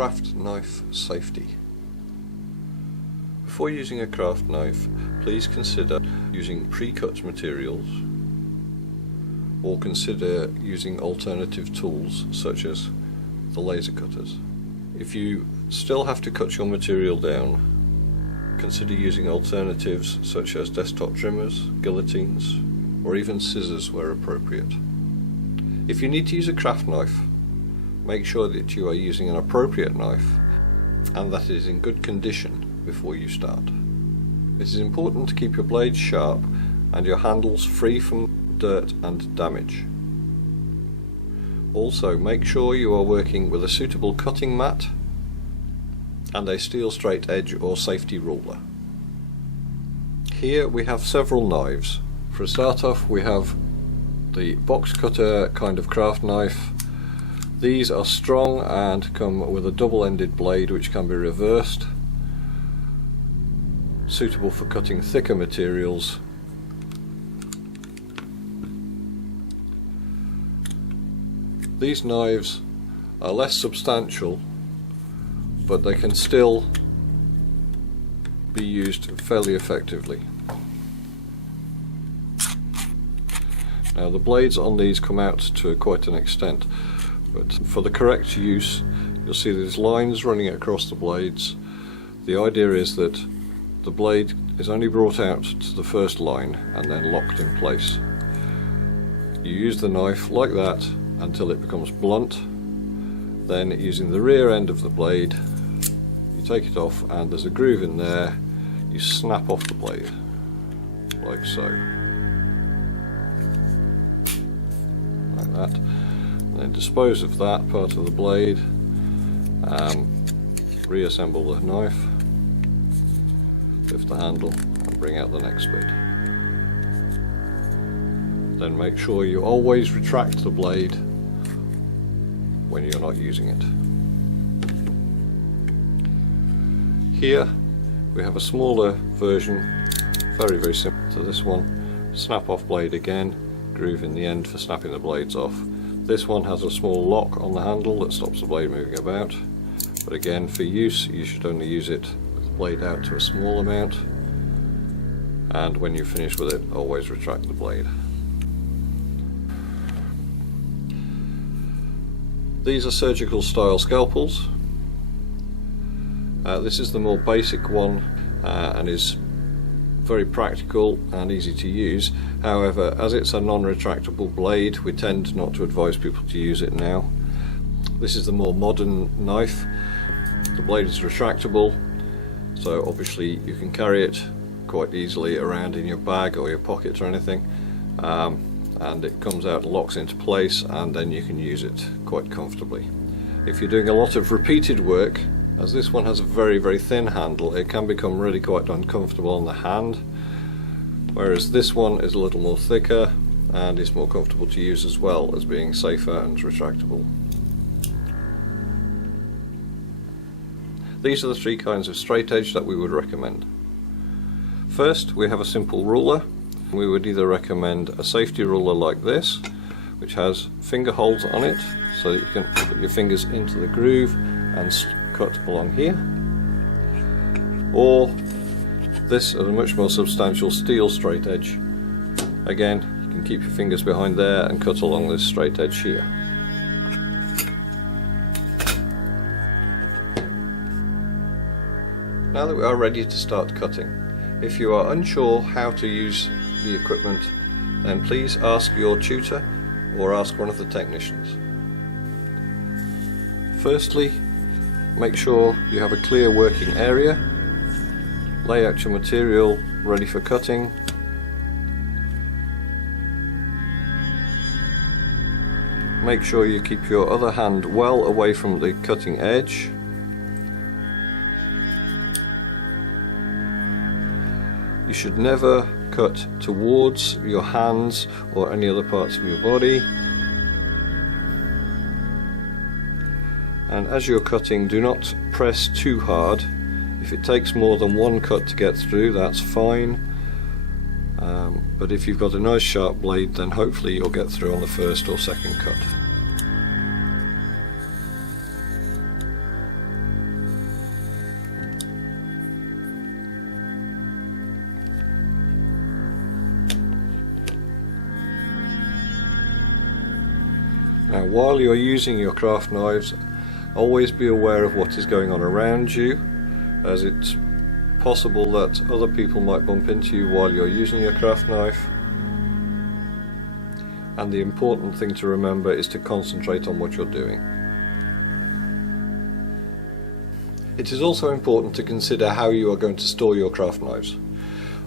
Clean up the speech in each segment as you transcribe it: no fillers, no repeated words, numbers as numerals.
craft knife safety. Before using a craft knife, please consider using pre-cut materials or consider using alternative tools such as the laser cutters. If you still have to cut your material down, consider using alternatives such as desktop trimmers, guillotines, or even scissors where appropriate. If you need to use a craft knife, make sure that you are using an appropriate knife and that it is in good condition before you start. It is important to keep your blades sharp and your handles free from dirt and damage. Also, make sure you are working with a suitable cutting mat and a steel straight edge or safety ruler. Here we have several knives. For a start off, we have the box cutter kind of craft knife. These are strong and come with a double-ended blade which can be reversed, suitable for cutting thicker materials. These knives are less substantial, but they can still be used fairly effectively. Now the blades on these come out to quite an extent, but for the correct use you'll see there's lines running across the blades. The idea is that the blade is only brought out to the first line and then locked in place. You use the knife like that until it becomes blunt, then using the rear end of the blade you take it off and there's a groove in there, you snap off the blade like so, like that, and then dispose of that part of the blade, reassemble the knife, lift the handle and bring out the next bit. Then make sure you always retract the blade when you're not using it. Here we have a smaller version, very similar to this one. Snap off blade again, groove in the end for snapping the blades off. This one has a small lock on the handle that stops the blade moving about, but again for use you should only use it with the blade out to a small amount, and when you finish with it always retract the blade. These are surgical style scalpels. This is the more basic one and is very practical and easy to use. However, as it's a non-retractable blade, we tend not to advise people to use it now. This is the more modern knife. The blade is retractable, so obviously you can carry it quite easily around in your bag or your pocket or anything. And it comes out, locks into place, and then you can use it quite comfortably. If you're doing a lot of repeated work, as this one has a very thin handle, it can become really quite uncomfortable on the hand, whereas this one is a little more thicker and is more comfortable to use as well as being safer and retractable. These are the three kinds of straight edge that we would recommend. First, we have a simple ruler. We would either recommend a safety ruler like this, which has finger holes on it so that you can put your fingers into the groove and cut along here, or this is a much more substantial steel straight edge. Again, you can keep your fingers behind there and cut along this straight edge here. Now that we are ready to start cutting, if you are unsure how to use the equipment, then please ask your tutor or ask one of the technicians. Firstly, make sure you have a clear working area, lay out your material ready for cutting, make sure you keep your other hand well away from the cutting edge. You should never cut towards your hands or any other parts of your body. And as you're cutting, do not press too hard. If it takes more than one cut to get through, that's fine. But if you've got a nice sharp blade, then hopefully you'll get through on the first or second cut. Now, while you're using your craft knives, always be aware of what is going on around you, as it's possible that other people might bump into you while you're using your craft knife. And the important thing to remember is to concentrate on what you're doing. It is also important to consider how you are going to store your craft knives.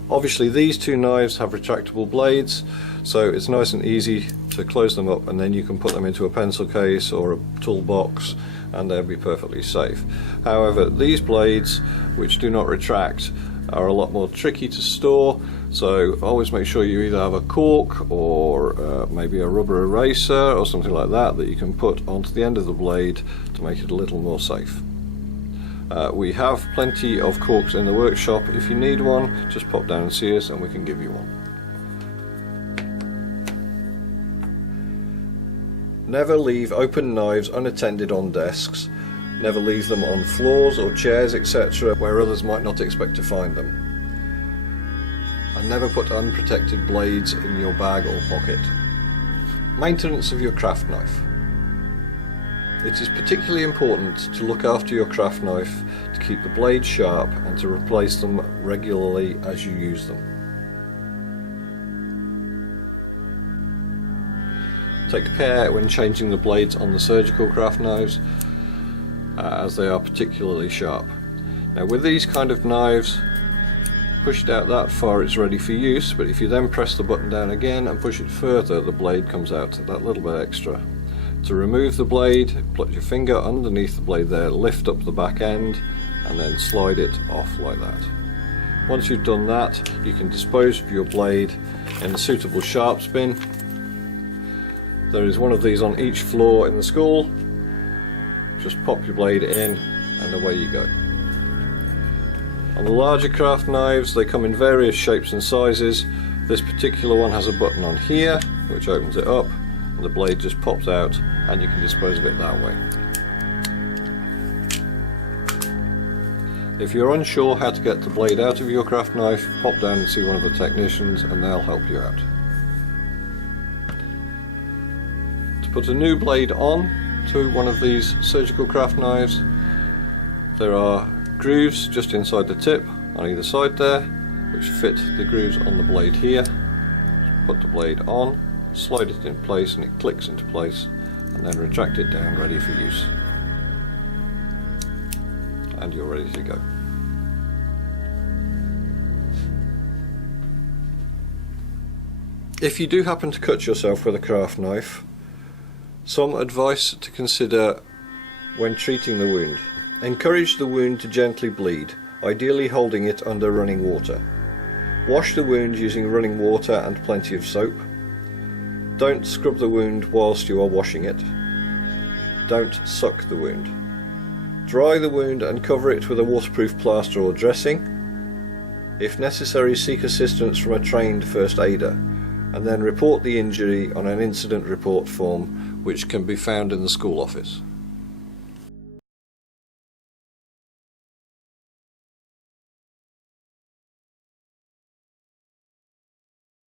Obviously these two knives have retractable blades, so it's nice and easy to close them up, and then you can put them into a pencil case or a toolbox and they'll be perfectly safe. However, these blades, which do not retract, are a lot more tricky to store, so always make sure you either have a cork or maybe a rubber eraser or something like that that you can put onto the end of the blade to make it a little more safe. We have plenty of corks in the workshop. If you need one, just pop down and see us and we can give you one. Never leave open knives unattended on desks. Never leave them on floors or chairs, etc., where others might not expect to find them. And never put unprotected blades in your bag or pocket. Maintenance of your craft knife. It is particularly important to look after your craft knife, to keep the blades sharp and to replace them regularly as you use them. Take care when changing the blades on the surgical craft knives, as they are particularly sharp. Now with these kind of knives, push it out that far it's ready for use, but if you then press the button down again and push it further, the blade comes out that little bit extra. To remove the blade, put your finger underneath the blade there, lift up the back end and then slide it off like that. Once you've done that, you can dispose of your blade in a suitable sharps bin. There is one of these on each floor in the school. Just pop your blade in and away you go. On the larger craft knives, they come in various shapes and sizes. This particular one has a button on here which opens it up and the blade just pops out and you can dispose of it that way. If you're unsure how to get the blade out of your craft knife, pop down and see one of the technicians and they'll help you out. To put a new blade on to one of these surgical craft knives, there are grooves just inside the tip on either side there which fit the grooves on the blade here. Put the blade on, slide it in place and it clicks into place, and then retract it down ready for use. And you're ready to go. If you do happen to cut yourself with a craft knife, some advice to consider when treating the wound. Encourage the wound to gently bleed, ideally holding it under running water. Wash the wound using running water and plenty of soap. Don't scrub the wound whilst you are washing it. Don't suck the wound. Dry the wound and cover it with a waterproof plaster or dressing. If necessary, seek assistance from a trained first aider, and then report the injury on an incident report form which can be found in the school office.